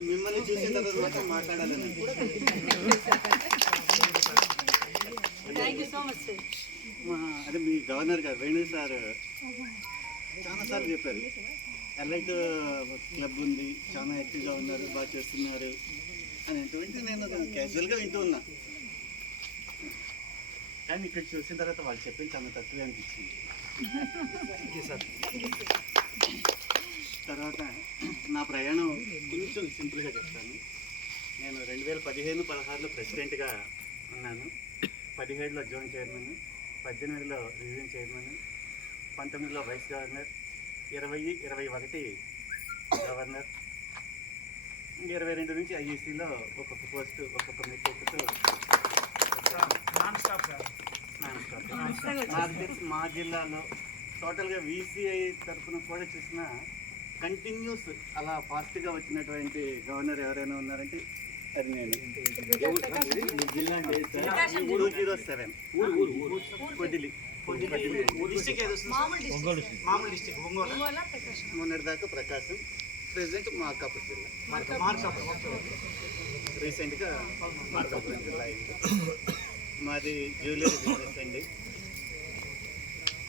మిమ్మల్ని చూసిన తర్వాత మాత్రం మాట్లాడాలని. అదే మీ గవర్నర్ గారు వేణు సార్ చాలాసార్లు చెప్పారు, ఎలైట్ క్లబ్ ఉంది, చాలా యాక్టివ్గా ఉన్నారు, బాగా చేస్తున్నారు అని అటువంటి నేను క్యాజువల్గా వింటూ ఉన్నా. కానీ ఇక్కడ చూసిన తర్వాత వాళ్ళు చెప్పింది చాలా తక్కువే అనిపించింది. తర్వాత నా ప్రయాణం కొంచెం సింపుల్గా చెప్తాను. నేను 2015-16లో ప్రెసిడెంట్గా ఉన్నాను. 17లో జోన్ చైర్మన్, 18లో రీజియన్ చైర్మన్, 19లో వైస్ గవర్నర్, 20-21 గవర్నర్, 22 నుంచి ఐఈసీలో ఒక్కొక్క పోస్టు ఒక్కొక్క మెట్టు ఎక్కుతూ నాన్ స్టాప్. నాకు తెలిసి మా జిల్లాలో టోటల్గా వీసీఐ తరఫున కూడా చూసిన కంటిన్యూస్ అలా ఫాస్ట్గా వచ్చినటువంటి గవర్నర్ ఎవరైనా ఉన్నారంటే అది నేను. 207 మొన్నటిదాకా ప్రకాశం, ప్రెసిడెంట్ మార్కాపురం జిల్లా, రీసెంట్గా మార్కాపురం జిల్లా అయింది. మాది జ్యువెలరీ బిజినెస్ అండి.